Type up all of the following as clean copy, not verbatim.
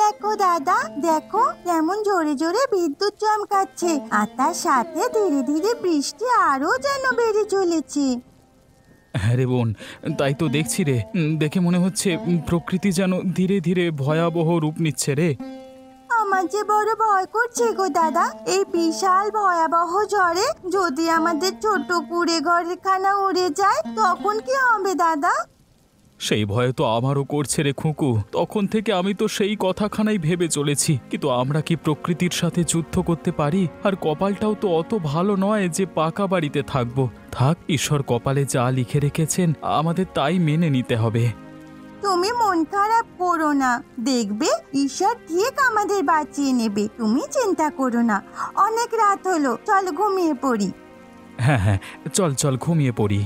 দেখো দাদা, দেখো কেমন জোরে জোরে বিদ্যুৎ চমকাচ্ছে, আর তার সাথে ধীরে ধীরে বৃষ্টি আরো যেন বেড়ে চলেছে। হ্যাঁ রে বোন, তাই তো দেখছি রে। দেখে মনে হচ্ছে প্রকৃতি যেন ধীরে ধীরে ভয়াবহ রূপ নিচ্ছে রে। আমার যে বড় ভয় করছে গো দাদা, এই বিশাল ভয়াবহ ঝড়ে যদি আমাদের ছোট কুড়ে ঘরের খানা উড়ে যায় তখন কি হবে দাদা? সেই ভয় তো আমারও করছে রে খুকু। তখন থেকে আমি তো সেই কথাখানাই ভেবে চলেছি, কিন্তু আমরা কি প্রকৃতির সাথে যুদ্ধ করতে পারি? আর কপালটাও তো অত ভালো নয় যে পাকা বাড়িতে থাকবো। থাক, ঈশ্বর কপালে যা লিখে রেখেছেন আমাদের তাই মেনে নিতে হবে। তুমি মন খারাপ করো না, দেখবে ঈশ্বর ঠিক আমাদের বাঁচিয়ে নেবে, তুমি চিন্তা করো না। অনেক রাত হলো, চল ঘুমিয়ে পড়ি। হ্যাঁ হ্যাঁ, চল চল ঘুমিয়ে পড়ি।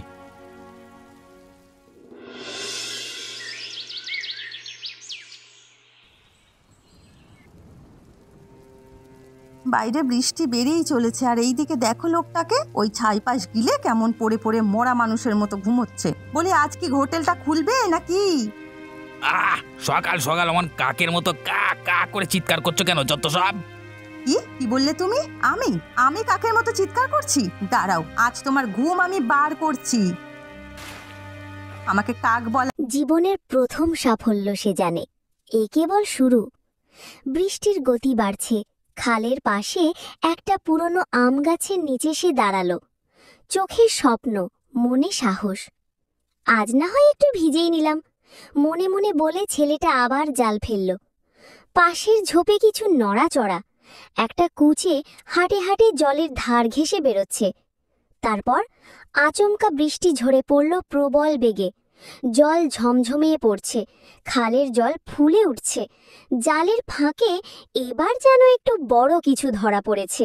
বাইরে বৃষ্টি বেড়েই চলেছে, আর এইদিকে দেখো লোকটাকে, ওই ছাইপাশ গিলে কেমন পড়ে পড়ে মরা মানুষের মতো ঘুমোচ্ছে। বলি আজ কি হোটেলটা খুলবে নাকি? সকাল সকাল অমন কাকের মতো কা কা করে চিৎকার করছো কেন? যত সব কি বললে তুমি? আমি আমি কাকের মতো চিৎকার করছি? দাঁড়াও, আজ তোমার ঘুম আমি বার করছি। আমাকে কাক বলা জীবনের প্রথম সাফল্য সে জানে, এ কেবল শুরু। বৃষ্টির গতি বাড়ছে, খালের পাশে একটা পুরনো আম গাছের নিচে সে দাঁড়ালো। চোখের স্বপ্ন, মনে সাহস। আজ না হয় একটু ভিজেই নিলাম, মনে মনে বলে ছেলেটা আবার জাল ফেলল। পাশের ঝোপে কিছু নড়াচড়া, একটা কুচে হাঁটে হাঁটে জলের ধার ঘেঁষে বেরোচ্ছে। তারপর আচমকা বৃষ্টি ঝরে পড়ল প্রবল বেগে। জল ঝমঝমিয়ে পড়ছে, খালের জল ফুলে উঠছে। জালের ফাঁকে এবার যেন একটু বড় কিছু ধরা পড়েছে।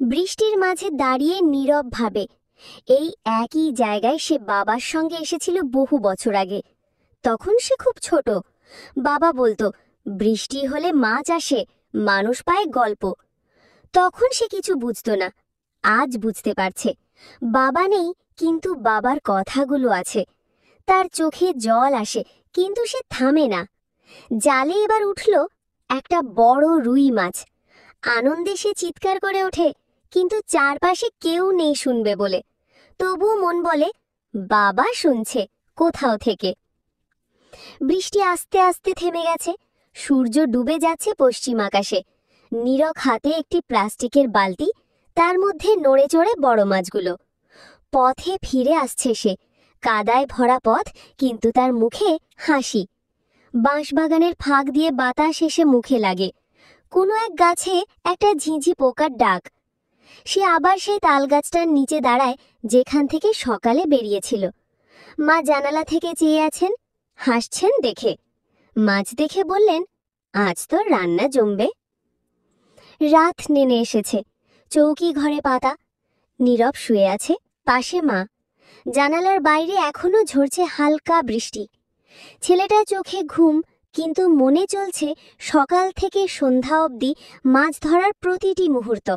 বৃষ্টির মাঝে দাঁড়িয়ে নীরব ভাবে, এই একই জায়গায় সে বাবার সঙ্গে এসেছিল বহু বছর আগে। তখন সে খুব ছোট। বাবা বলতো, বৃষ্টি হলে মাছ আসে, মানুষ পায় গল্প। তখন সে কিছু বুঝত না, আজ বুঝতে পারছে। বাবা নেই, কিন্তু বাবার কথাগুলো আছে। তার চোখে জল আসে, কিন্তু সে থামে না। জালে এবার উঠল একটা বড় রুই মাছ। আনন্দে সে চিৎকার করে ওঠে, কিন্তু চারপাশে কেউ নেই শুনবে বলে। তবুও মন বলে, বাবা শুনছে কোথাও থেকে। বৃষ্টি আস্তে আস্তে থেমে গেছে, সূর্য ডুবে যাচ্ছে পশ্চিম আকাশে। নীরব হাতে একটি প্লাস্টিকের বালতি, তার মধ্যে নড়ে চড়ে বড় মাছগুলো। পথে ফিরে আসছে সে, কাদায় ভরা পথ, কিন্তু তার মুখে হাসি। বাঁশবাগানের ফাঁক দিয়ে বাতাস এসে মুখে লাগে। কোনো এক গাছে একটা ঝিঁঝি পোকার ডাক। সে আবার সেই তালগাছটার নিচে দাঁড়ায়, যেখান থেকে সকালে বেরিয়েছিল। মা জানালা থেকে চেয়ে আছেন, হাসছেন দেখে। মাছ দেখে বললেন, আজ তো রান্না জমবে। রাত নেমে এসেছে, চৌকি ঘরে পাতা। নীরব শুয়ে আছে, পাশে মা। জানালার বাইরে এখনো ঝরছে হালকা বৃষ্টি। ছেলেটা চোখে ঘুম, কিন্তু মনে চলছে সকাল থেকে সন্ধ্যা অবধি মাছ ধরার প্রতিটি মুহূর্ত।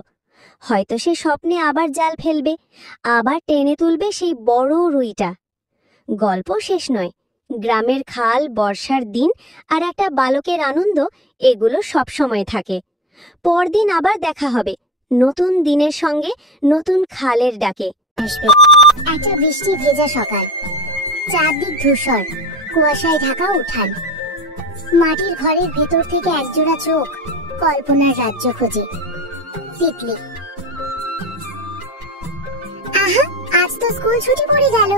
হয়তো সে স্বপ্নে আবার জাল ফেলবে, আবার টেনে তুলবে সেই বড় রুইটা। গল্প শেষ নয়। গ্রামের খাল, বর্ষার দিন আর একটা বালকের আনন্দ, এগুলো সবসময় থাকে। পরদিন আবার দেখা হবে নতুন দিনের সঙ্গে, নতুন খালের ডাকে। একটা বৃষ্টি ভেজা সকাল, চারদিক ধূসর, কুয়াশায় ঢাকা উঠান। মাটির ঘরের ভেতর থেকে একজোড়া চোখ কল্পনার রাজ্য খোঁজে। তিতলি। আহা, আজ তো স্কুল ছুটি পড়ে গেল,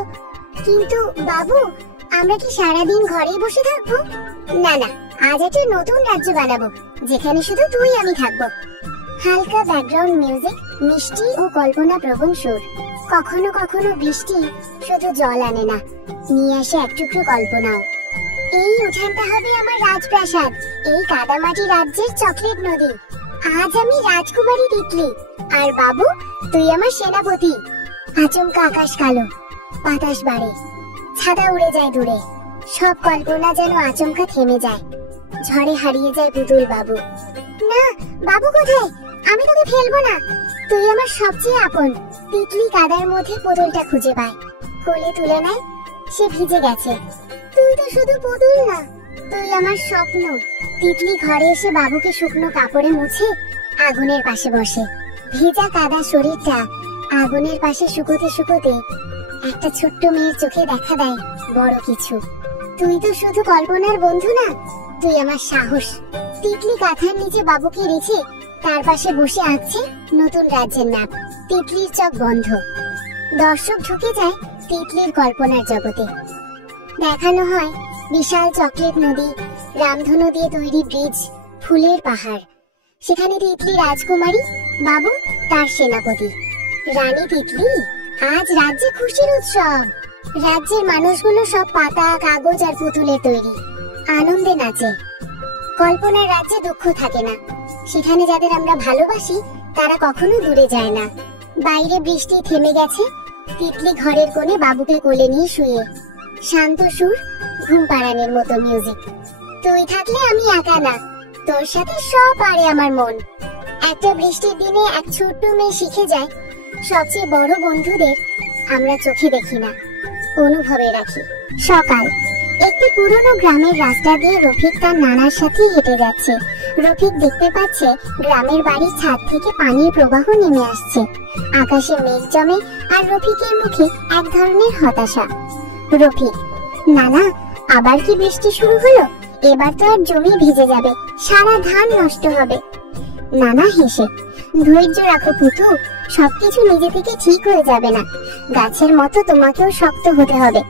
কিন্তু বাবু, আমরা কি সারাদিন ঘরেই বসে থাকবো? না না, আজ একটা নতুন রাজ্য বানাবো, যেখানে শুধু তুই আমি থাকবো। হালকা ব্যাকগ্রাউন্ড মিউজিক, মিষ্টি ও কল্পনা প্রবণ সুর। কখনো কখনো বৃষ্টি শুধু জল আনে না, নিয়ে আসে এক টুকরো কল্পনাও। এই উঠানটা হবে আমার রাজপ্রাসাদ, এই কাদামাটি রাজ্যের চকলেট নদী। আজ আমি রাজকুমারী তিতলি, আর বাবু তুই আমার সেনাপতি। আচমকা আকাশ কালো, বাতাস বাড়ে, ছাতা উড়ে যায় দূরে। সব কল্পনা যেন আচমকা থেমে যায়, ঝড়ে হারিয়ে যায় পুতুল বাবু। না, বাবু কোথায়? আমি তোকে ফেলবো না, তুই আমার সবচেয়ে আপন। তিতলি কাদার মধ্যে পুতুলটা খুঁজে পায়, কোলে তুলে নেয়। সে ভিজে গেছে। তুই তো শুধু পুতুল না, তুই আমার স্বপ্ন। তিতলি ঘরে এসে বাবুকে শুকনো কাপড়ে মুছে আগুনের পাশে বসে। ভেজা কাদা শরীরটা আগুনের পাশে শুকোতে শুকোতে একটা ছোট্ট মেয়ের চোখে দেখা দেয় বড় কিছু। তুই তো শুধু কল্পনার বন্ধু না, তুই আমার সাহস। তিতলি কাঁথার নিচে বাবুকে রেখে তার পাশে বসে আঁকছে নতুন রাজ্যের ম্যাপ। তিতলির চোখ বন্ধ। দর্শক ঢুকে যায় তিতলির কল্পনার জগতে। দেখানো হয় বিশাল চকলেট নদী, রামধনু দিয়ে তৈরি ব্রিজ, ফুলের পাহাড়। সেখানে তিতলি রাজকুমারী, বাবু তার সেনাপতি। রানী তিতলি, আজ রাজ্যে খুশির উৎসব। রাজ্যের মানুষগুলো সব পাতা, কাগজ আর পুতুলের তৈরি, আনন্দে নাচে। কল্পনার রাজ্যে দুঃখ থাকে না। সেখানে যাদের আমরা ভালোবাসি তারা কখনো দূরে যায় না। বাইরে বৃষ্টি থেমে গেছে। তিতলি ঘরের কোণে বাবুকে কোলে নিয়ে শুয়ে, শান্ত সুর, ঘুম পাড়ানোর মতো মিউজিক। তুই থাকলে আমি একা না, তোর সাথে সব পারে আমার মন। একটা বৃষ্টির দিনে এক ছোট্ট মেয়ে শিখে যায় সবচেয়ে বড় বন্ধুদের আমরা চোখে দেখি না, অনুভবে রাখি। সকাল। একটি পুরনো গ্রামের রাস্তা দিয়ে রফিক তার নানার সাথে হেঁটে যাচ্ছে। রফিক দেখতে পাচ্ছে গ্রামের বাড়ির ছাদ থেকে পানির প্রবাহ নেমে আসছে। আকাশে মেঘ জমে আর রফিকের মুখে এক ধরনের হতাশা। রফিক, নানা, আবার কি বৃষ্টি শুরু হলো? এবার তো আর জমি ভিজে যাবে, সারা ধান নষ্ট হবে। নানা হেসে, ধৈর্য রাখো পুতু, সবকিছু নিজে থেকে ঠিক হয়ে যাবে না। গাছের মতো তোমাকেও শক্ত হতে হবে।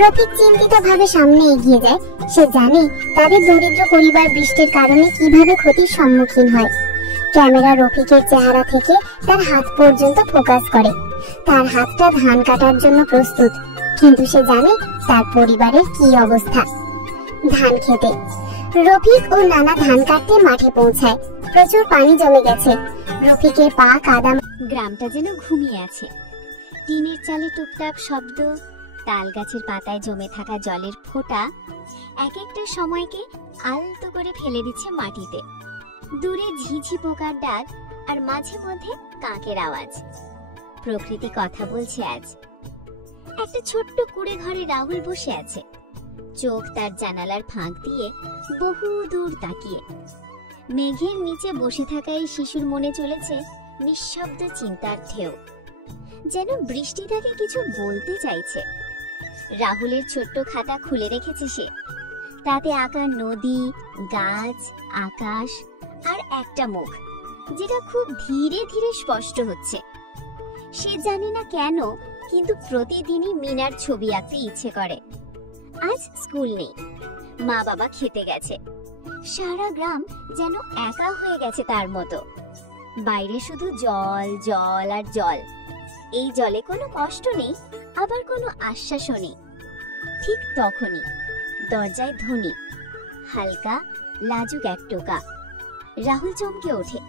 রফিক চিন্তিত ভাবে সামনে এগিয়ে যায়। সে জানে তাদের দরিদ্র পরিবার বৃষ্টির কারণে কিভাবে ক্ষতির সম্মুখীন হয়। ক্যামেরা রফিকের চেহারা থেকে তার হাত পর্যন্ত ফোকাস করে। তার হাতটা ধান কাটার জন্য প্রস্তুত, কিন্তু সে জানে তার পরিবারের কি অবস্থা। ধান খেতে রফিক ও নানা ধান কাটতে মাঠে পৌঁছায়। প্রচুর পানি জমে গেছে। রফিকের পা কাদা। গ্রামটা যেন ঘুমিয়ে আছে। টিনের চালে টুকটাক শব্দ, তাল গাছের পাতায় জমে থাকা জলের ফোঁটা এক একটা সময়কে আলতো করে ফেলে দিচ্ছে মাটিতে। দূরে ঝিঝি পোকার ডাক আর মাঝে মধ্যে কাকের আওয়াজ। প্রকৃতি কথা বলছে আজ। একটা ছোট্ট কুড়ে ঘরে রাহুল বসে আছে, চোখ তার জানালার ফাঁক দিয়ে বহু দূর তাকিয়ে। মেঘের নিচে বসে থাকা এই শিশুর মনে চলেছে নিঃশব্দ চিন্তার ঢেউ, যেন বৃষ্টি তাকে কিছু বলতে চাইছে। রাহুলের ছোট্ট খাতা খুলে রেখেছে সে। তাতে আঁকা নদী, গাছ, আকাশ আর একটা মুখ, যেটা খুব ধীরে ধীরে স্পষ্ট হচ্ছে। সে জানে না কেন, কিন্তু প্রতিদিনই মিনার ছবি আঁকতে ইচ্ছে করে। আজ স্কুল নেই, মা বাবা খেতে গেছে। সারা গ্রাম যেন একা হয়ে গেছে তার মতো। বাইরে শুধু জল, জল আর জল। এই জলে কোনো কষ্ট নেই, আবার কোনো আশ্বাসও নেই। ঠিক তখনই দরজায় ধ্বনি, হালকা লাজুক এক টোকা। রাহুল চমকে ওঠে।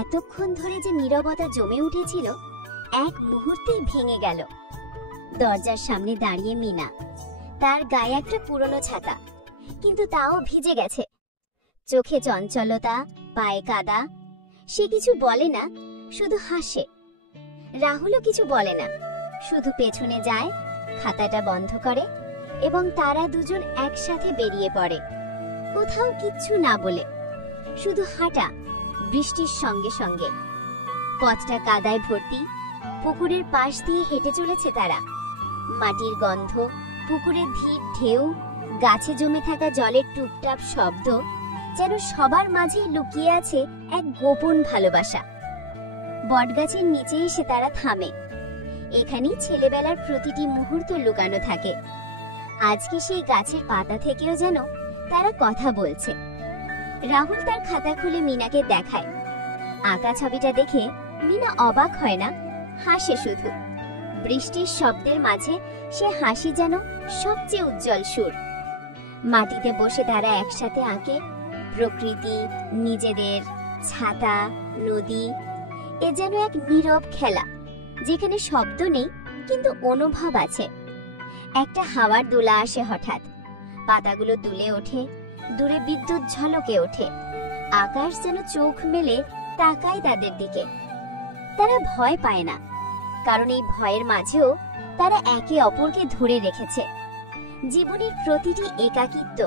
এতক্ষণ ধরে যে নীরবতা জমে উঠেছিল এক মুহূর্তেই ভেঙে গেল। দরজার সামনে দাঁড়িয়ে মিনা। তার গায়ে একটা পুরনো ছাতা, কিন্তু তাও ভিজে গেছে। চোখে চঞ্চলতা, পায়ে কাদা। সে কিছু বলে না, শুধু হাসে। রাহুলও কিছু বলে না, শুধু পেছনে যায়, খাতাটা বন্ধ করে এবং তারা দুজন একসাথে বেরিয়ে পড়ে। কোথাও কিচ্ছু না বলে, শুধু হাঁটা বৃষ্টির সঙ্গে সঙ্গে। পথটা কাদায় ভর্তি। পুকুরের পাশ দিয়ে হেঁটে চলেছে তারা। মাটির গন্ধ, পুকুরের ধীর ঢেউ, গাছে জমে থাকা জলের টুপটাপ শব্দ, যেন সবার মাঝেই লুকিয়ে আছে এক গোপন ভালোবাসা। বটগাছের নিচে এসে তারা থামে। এখানেই ছেলেবেলার প্রতিটি মুহূর্ত লুকানো থাকে। আজকে সেই গাছের পাতা থেকেও যেন তারা কথা বলছে। রাহুল তার খাতা খুলে মিনাকে দেখায়। আঁকা ছবিটা দেখে মিনা অবাক হয় না, হাসে শুধু। বৃষ্টির শব্দের মাঝে সে হাসি যেন সবচেয়ে উজ্জ্বল সুর। মাটিতে বসে তারা একসাথে আঁকে প্রকৃতি, নিজেদের, ছাতা, নদী। এ যেন এক নীরব খেলা, যেখানে শব্দ নেই কিন্তু অনুভব আছে। একটা হাওয়ার দোলা আসে হঠাৎ। পাতাগুলো দুলে ওঠে, দূরে বিদ্যুৎ ঝলকে ওঠে। আকাশ যেন চোখ মেলে তাকায় তাদের দিকে। তারা ভয় পায় না, কারণ এই ভয়ের মাঝেও তারা একে অপরকে ধরে রেখেছে। জীবনের প্রতিটি একাকিত্ব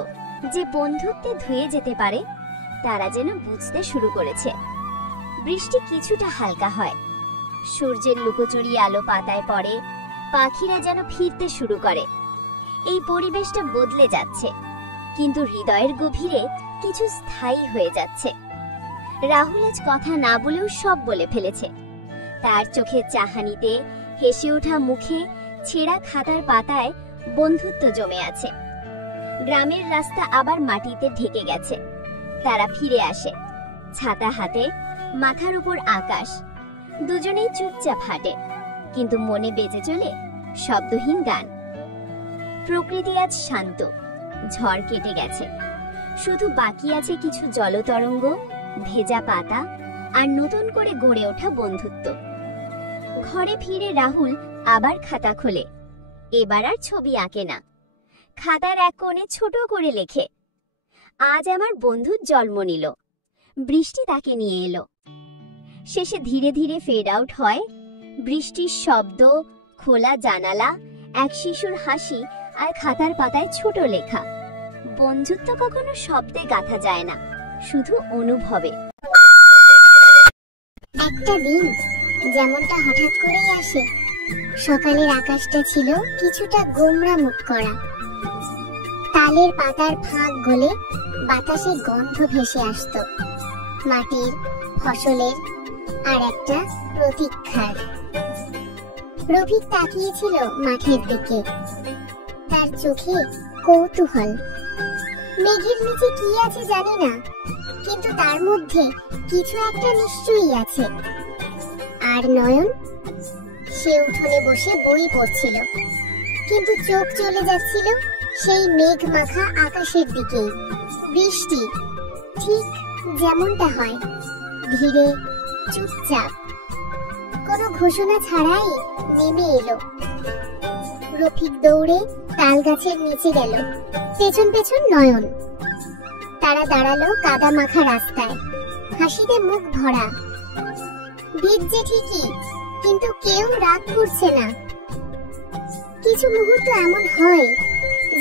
যে বন্ধুত্বে ধুয়ে যেতে পারে তারা যেন বুঝতে শুরু করেছে। বৃষ্টি কিছুটা হালকা হয়, সূর্যের লুকোচুরি আলো পাতায় পড়ে, পাখিরা যেন ফিরতে শুরু করে। এই পরিবেশটা বদলে যাচ্ছে, কিন্তু হৃদয়ের গভীরে কিছু স্থায়ী হয়ে যাচ্ছে। রাহুল আজ কথা না বলেও সব বলে ফেলেছে। তার চোখের চাহানিতে, হেসে ওঠা মুখে, ছেঁড়া খাতার পাতায় বন্ধুত্ব জমে আছে। গ্রামের রাস্তা আবার মাটিতে ঢেকে গেছে। তারা ফিরে আসে, ছাতা হাতে, মাথার উপর আকাশ। দুজনেই চুপচাপ হাঁটে, কিন্তু মনে বেজে চলে শব্দহীন গান। প্রকৃতি আজ শান্ত, ঝড় কেটে গেছে। শুধু বাকি আছে কিছু জলতরঙ্গ, ভেজা পাতা আর নতুন করে গড়ে ওঠা বন্ধুত্ব। ঘরে ফিরে রাহুল আবার খাতা খোলে। এবার আর ছবি আঁকে না, খাতার এক কোণে ছোট করে লেখে, আজ আমার বন্ধুর জন্ম নিল। বৃষ্টি তাকে নিয়ে এলো। শেষে ধীরে ধীরে ফেড আউট হয় বৃষ্টির শব্দ, খোলা জানালা, এক শিশুর হাসি আর খাতার পাতায় ছোট লেখা। বন্ধুত্ব কখনো শব্দে গাঁথা যায় না, শুধু অনুভবে। একটা দিন যেমনটা হঠাৎ করেই আসে। সকালের আকাশটা ছিল কিছুটা গোমড়া মুখ করা। তালের পাতার ফাঁক গলে বাতাসে গন্ধ ভেসে আসতো, মাটির, ফসলের আর একটা প্রতীক্ষার। রফিক তাকিয়েছিল মাঠের দিকে, তার চোখে কৌতূহল। মেঘের নিচে কি আছে জানি না, কিন্তু তার মধ্যে কিছু একটা নিশ্চয়ই আছে। আর নয়ন, সে উঠোনে বসে বই পড়ছিল, কিন্তু চোখ চলে যাচ্ছিল সেই মেঘ মাখা আকাশের দিকে। বৃষ্টি ঠিক যেমনটা হয়, ধীরে, চুপচাপ, কোনো ঘোষণা ছাড়াই নেমে এলো। রফিক দৌড়ে তাল গাছের নিচে গেল, পেছন পেছন নয়ন। তারা দাঁড়ালো কাদা মাখা রাস্তায়, হাসিতে মুখ ভরা। ভিজছে ঠিকই, কিন্তু কেউ রাগ করছে না। কিছু মুহূর্ত এমন হয়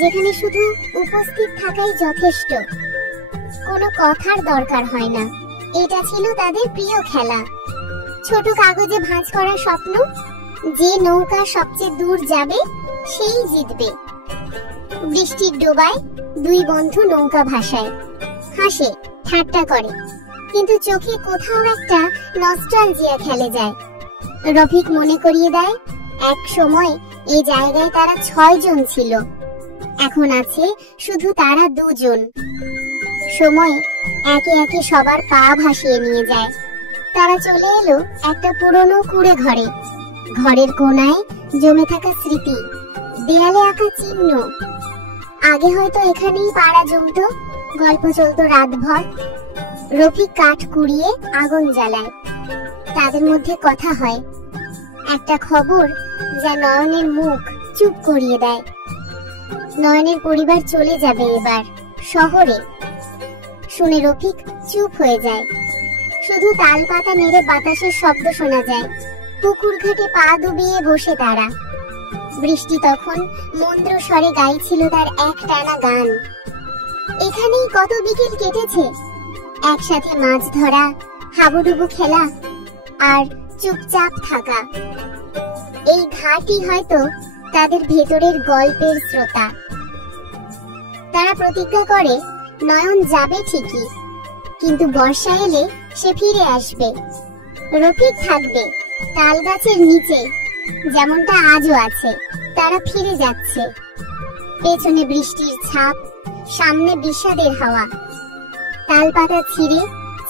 যেখানে শুধু উপস্থিত থাকাই যথেষ্ট, কোনো কথার দরকার হয় না। এটা ছিল তাদের প্রিয় খেলা, ছোট কাগজে ভাঁজ করা স্বপ্ন। যে নৌকা সবচেয়ে দূর যাবে সেই জিতবে। বৃষ্টির ডোবায় দুই বন্ধু নৌকা ভাসায়, হাসে, ঠাট্টা করে, কিন্তু চোখে কোথাও একটা নস্টালজিয়া খেলে যায়। রফিক মনে করিয়ে দেয়, এক সময় এই জায়গায় তারা 6 জন ছিল, এখন আছে শুধু তারা 2 জন। সময় একে একে সবার পা ভাসিয়ে নিয়ে যায়। তারা চলে এলো একটা পুরনো কুঁড়ে ঘরে। ঘরের কোণায় জমে থাকা স্মৃতি, দেয়ালে আঁকা চিহ্ন। আগে হয়তো এখানেই পাড়া জমতো, গল্প চলতো রাতভর। রফিক কাঠ কুড়িয়ে আগুন জ্বালায়, তাদের মধ্যে কথা হয়। একটা খবর যা নয়নের মুখ চুপ করিয়ে দেয়। নয়নের পরিবার চলে যাবে এবার শহরে। শুনে রফিক চুপ হয়ে যায়, শুধু তাল পাতা নেড়ে বাতাসের শব্দ শোনা যায়। পুকুর ঘাটে পা ডুবিয়ে বসে তারা। বৃষ্টি তখন মন্দ্র স্বরে গাইছিল তার এক টানা গান। এখানেই কত বিকেল কেটেছে, একসাথে মাছ ধরা, হাবুডুবু খেলা আর চুপচাপ থাকা। এই ঘাটই হয়তো তাদের ভেতরের গল্পের শ্রোতা। তারা প্রতিজ্ঞা করে নয়ন যাবে ঠিকই, কিন্তু বর্ষা এলে সে ফিরে আসবে। রফিক থাকবে তাল গাছের নিচে, যেমনটা আজও আছে। তারা ফিরে যাচ্ছে, পেছনে বৃষ্টির ছাপ, সামনে বিষাদের হাওয়া। তাল পাতা ছিঁড়ে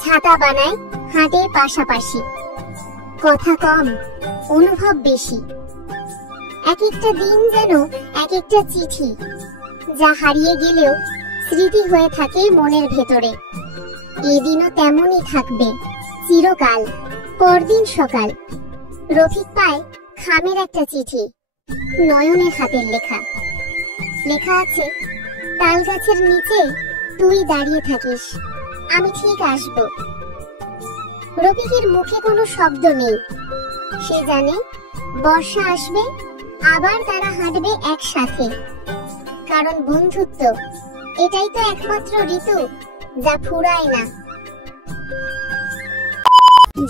ছাতা বানায়, হাঁটে পাশাপাশি। কথা কম, অনুভব বেশি। এক একটা দিন যেন এক একটা চিঠি, যা হারিয়ে গেলেও স্মৃতি হয়ে থাকে মনের ভেতরে। এদিনও তেমনই থাকবে চিরকাল। পরদিন সকাল, রফিক পায় খামের একটা চিঠি, নয়নের হাতের লেখা। লেখা আছে, তাল গাছের নিচে তুই দাঁড়িয়ে থাকিস, আমি ঠিক আসব। রফিকের মুখে কোনো শব্দ নেই। সে জানে বর্ষা আসবে, আবার তারা হাঁটবে একসাথে। কারণ বন্ধুত্ব এটাই তো একমাত্র ঋতু যা ফুরায় না।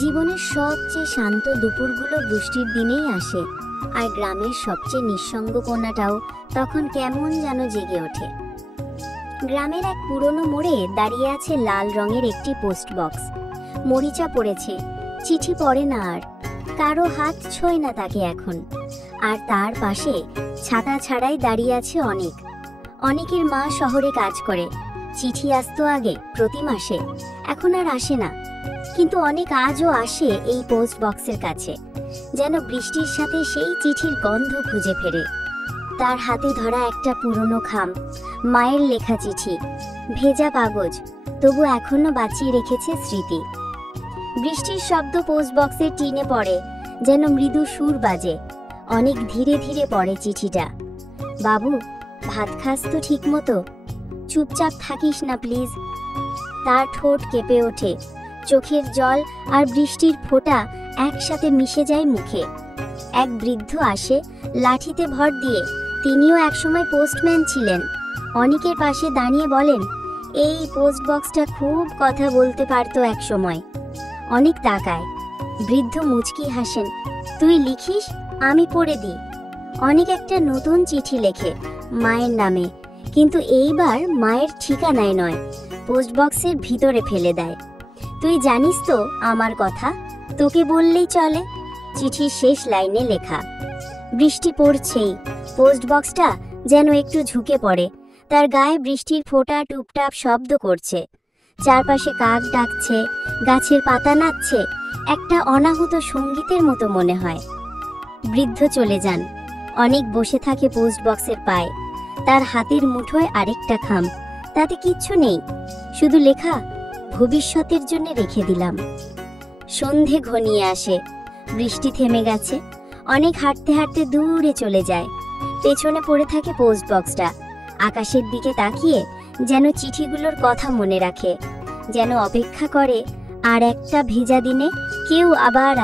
জীবনের সবচেয়ে শান্ত দুপুরগুলো বৃষ্টির দিনেই আসে, আর গ্রামের সবচেয়ে নিঃসঙ্গ কোণাটাও তখন কেমন যেন জেগে ওঠে। গ্রামের এক পুরনো মোড়ে দাঁড়িয়ে আছে লাল রঙের একটি পোস্ট বক্স। মরিচা পড়েছে, চিঠি পড়ে না আর, কারো হাত ছোঁয় না তাকে এখন। আর তার পাশে ছাতা ছাড়াই দাঁড়িয়ে আছে অনেকের মা শহরে কাজ করে। চিঠি আসতো আগে প্রতি মাসে, এখন আর আসে না, কিন্তু অনেক আজও আসে এই পোস্ট বক্সের কাছে, যেন বৃষ্টির সাথে সেই চিঠির গন্ধ খুঁজে ফেরে। তার হাতে ধরা একটা পুরনো খাম, মায়ের লেখা চিঠি, ভেজা কাগজ, তবু এখনো বাঁচিয়ে রেখেছে স্মৃতি। বৃষ্টির শব্দ পোস্ট বক্সের টিনে পড়ে, যেন মৃদু সুর বাজে। অনেক ধীরে ধীরে পড়ে চিঠিটা। বাবু, ভাত খাস তো ঠিক মতো? চুপচাপ থাকিস না প্লিজ। তার ঠোঁট কেঁপে ওঠে, চোখের জল আর বৃষ্টির ফোঁটা একসাথে মিশে যায় মুখে। এক বৃদ্ধ আসে লাঠিতে ভর দিয়ে, তিনিও একসময় পোস্টম্যান ছিলেন। অনেকের পাশে দাঁড়িয়ে বলেন, এই পোস্ট বক্সটা খুব কথা বলতে পারতো এক সময়। অনেক তাকায়, বৃদ্ধ মুচকি হাসেন, তুই লিখিস, আমি পড়ে দিই। অনেক একটা নতুন চিঠি লেখে মায়ের নামে, কিন্তু এইবার মায়ের ঠিকানায় নয়, পোস্ট বক্সের ভিতরে ফেলে দেয়। তুই জানিস তো আমার কথা, তোকে বললেই চলে। চিঠির শেষ লাইনে লেখা। বৃষ্টি পড়ছেই, পোস্ট বক্সটা যেন একটু ঝুঁকে পড়ে, তার গায়ে বৃষ্টির ফোঁটা টুপটাপ শব্দ করছে। চারপাশে কাক ডাকছে, গাছের পাতা নাচছে, একটা অনাহুত সঙ্গীতের মতো মনে হয়। বৃদ্ধ চলে যান। অনেক বসে থাকে পোস্ট বক্সের পায়ে, তার হাতের মুঠোয় আরেকটা খাম, তাতে কিচ্ছু নেই, শুধু লেখা, ভবিষ্যতের জন্য রেখে দিলাম। সন্ধে ঘনিয়ে আসে, বৃষ্টি থেমে গেছে। অনেক হাঁটতে হাঁটতে দূরে চলে যায়। পেছনে পড়ে থাকে পোস্ট বক্সটা, আকাশের দিকে তাকিয়ে যেন চিঠিগুলোর কথা মনে রাখে, যেন অপেক্ষা করে আর একটা ভেজা দিনে কেউ আবার